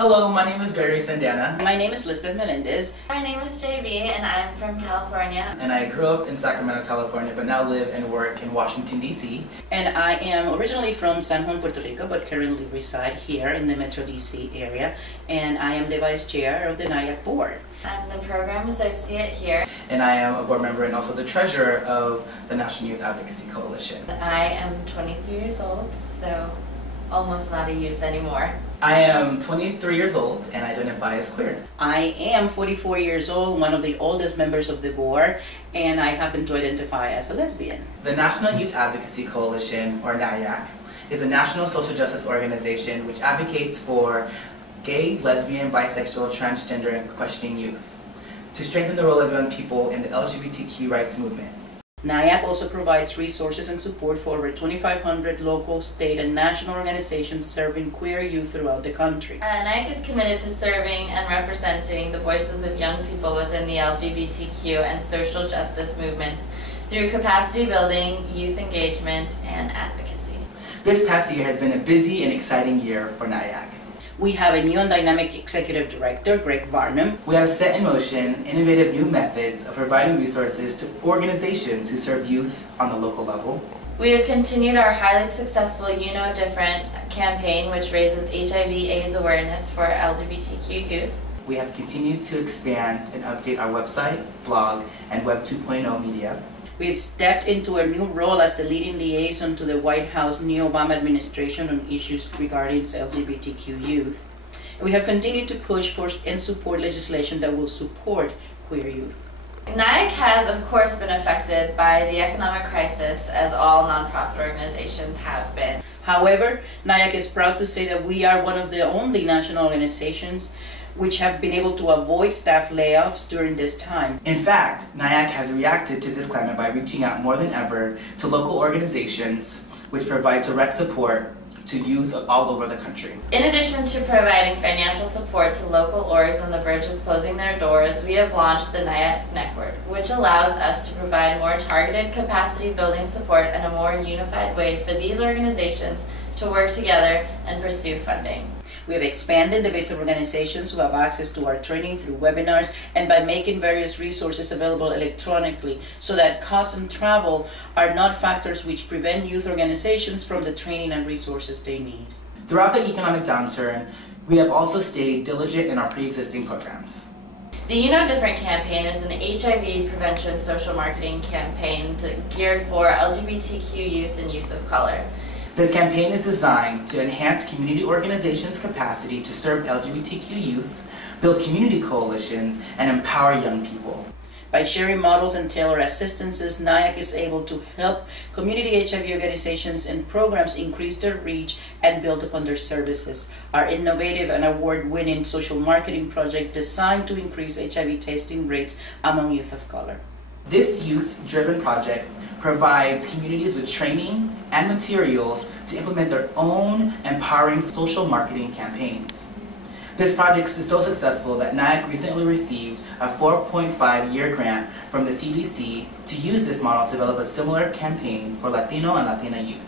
Hello, my name is Gary Sandana. My name is Lisbeth Melendez. My name is JB and I'm from California. And I grew up in Sacramento, California, but now live and work in Washington, D.C. And I am originally from San Juan, Puerto Rico, but currently reside here in the Metro DC area. And I am the Vice Chair of the NIAC Board. I'm the Program Associate here. And I am a board member and also the Treasurer of the National Youth Advocacy Coalition. I am 23 years old, so almost not a youth anymore. I am 23 years old and identify as queer. I am 44 years old, one of the oldest members of the board, and I happen to identify as a lesbian. The National Youth Advocacy Coalition, or NIAC, is a national social justice organization which advocates for gay, lesbian, bisexual, transgender, and questioning youth to strengthen the role of young people in the LGBTQ rights movement. NIAC also provides resources and support for over 2,500 local, state, and national organizations serving queer youth throughout the country. NIAC is committed to serving and representing the voices of young people within the LGBTQ and social justice movements through capacity building, youth engagement, and advocacy. This past year has been a busy and exciting year for NIAC. We have a new and dynamic Executive Director, Greg Varnum. We have set in motion innovative new methods of providing resources to organizations who serve youth on the local level. We have continued our highly successful You Know Different campaign, which raises HIV/AIDS awareness for LGBTQ youth. We have continued to expand and update our website, blog, and Web 2.0 media. We've stepped into a new role as the leading liaison to the White House Obama administration on issues regarding LGBTQ youth. And we have continued to push for and support legislation that will support queer youth. NIAC has, of course, been affected by the economic crisis, as all nonprofit organizations have been. However, NIAC is proud to say that we are one of the only national organizations which have been able to avoid staff layoffs during this time. In fact, NIAC has reacted to this climate by reaching out more than ever to local organizations which provide direct support to youth all over the country. In addition to providing financial support to local orgs on the verge of closing their doors, we have launched the NIAC Network, which allows us to provide more targeted capacity building support and a more unified way for these organizations to work together and pursue funding. We have expanded the base of organizations who have access to our training through webinars and by making various resources available electronically so that cost and travel are not factors which prevent youth organizations from the training and resources they need. Throughout the economic downturn, we have also stayed diligent in our pre-existing programs. The You Know Different campaign is an HIV prevention social marketing campaign geared for LGBTQ youth and youth of color. This campaign is designed to enhance community organizations' capacity to serve LGBTQ youth, build community coalitions, and empower young people. By sharing models and tailored assistances, NIAC is able to help community HIV organizations and programs increase their reach and build upon their services. Our innovative and award-winning social marketing project designed to increase HIV testing rates among youth of color. This youth-driven project provides communities with training and materials to implement their own empowering social marketing campaigns. This project is so successful that NIAC recently received a 4.5-year grant from the CDC to use this model to develop a similar campaign for Latino and Latina youth.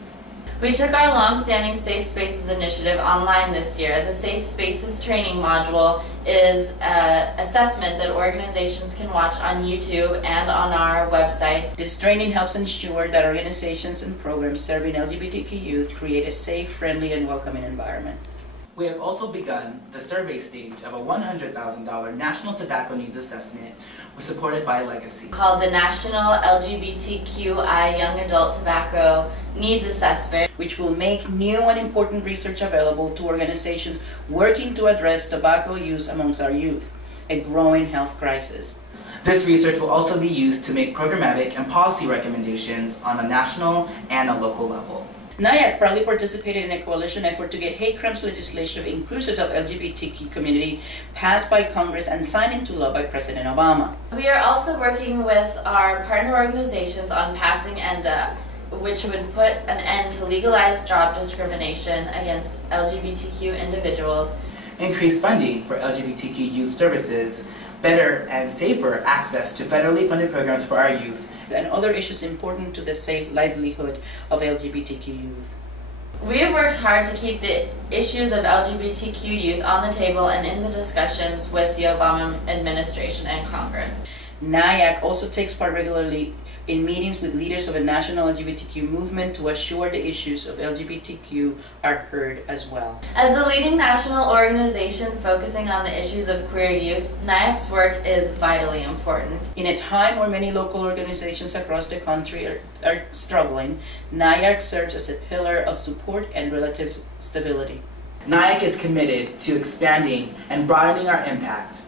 We took our long-standing Safe Spaces initiative online this year. The Safe Spaces training module is an assessment that organizations can watch on YouTube and on our website. This training helps ensure that organizations and programs serving LGBTQ youth create a safe, friendly, and welcoming environment. We have also begun the survey stage of a $100,000 National Tobacco Needs Assessment supported by Legacy, called the National LGBTQI Young Adult Tobacco Needs Assessment, which will make new and important research available to organizations working to address tobacco use amongst our youth, a growing health crisis. This research will also be used to make programmatic and policy recommendations on a national and a local level. NIAC proudly participated in a coalition effort to get hate crimes legislation inclusive of LGBTQ community passed by Congress and signed into law by President Obama. We are also working with our partner organizations on passing ENDA, which would put an end to legalized job discrimination against LGBTQ individuals, increase funding for LGBTQ youth services, better and safer access to federally funded programs for our youth, and other issues important to the safe livelihood of LGBTQ youth. We have worked hard to keep the issues of LGBTQ youth on the table and in the discussions with the Obama administration and Congress. NIAC also takes part regularly in meetings with leaders of the national LGBTQ movement to assure the issues of LGBTQ are heard as well. As the leading national organization focusing on the issues of queer youth, NIAC's work is vitally important. In a time where many local organizations across the country are struggling, NIAC serves as a pillar of support and relative stability. NIAC is committed to expanding and broadening our impact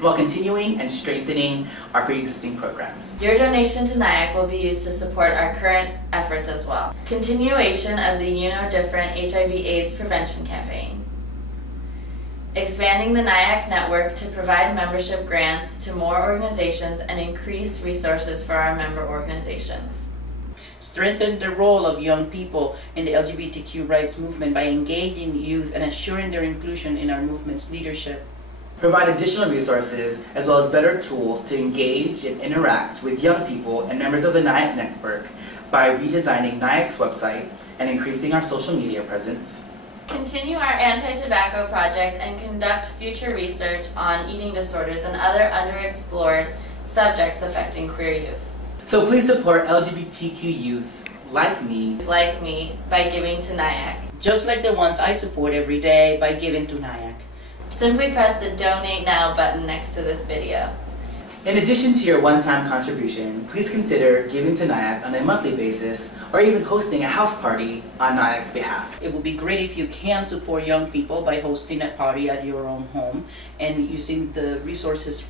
while continuing and strengthening our pre-existing programs. Your donation to NIAC will be used to support our current efforts as well. Continuation of the You Know Different HIV/AIDS prevention campaign. Expanding the NIAC network to provide membership grants to more organizations and increase resources for our member organizations. Strengthen the role of young people in the LGBTQ rights movement by engaging youth and assuring their inclusion in our movement's leadership. Provide additional resources as well as better tools to engage and interact with young people and members of the NIAC network by redesigning NIAC's website and increasing our social media presence. Continue our anti-tobacco project and conduct future research on eating disorders and other underexplored subjects affecting queer youth. So please support LGBTQ youth like me by giving to NIAC. Just like the ones I support every day by giving to NIAC. Simply press the Donate Now button next to this video. In addition to your one-time contribution, please consider giving to NIAC on a monthly basis or even hosting a house party on NIAC's behalf. It would be great if you can support young people by hosting a party at your own home and using the resources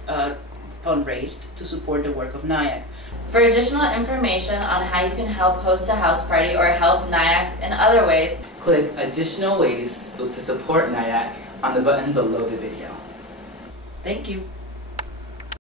fundraised to support the work of NIAC. For additional information on how you can help host a house party or help NIAC in other ways, click Additional Ways to support NIAC on the button below the video. Thank you.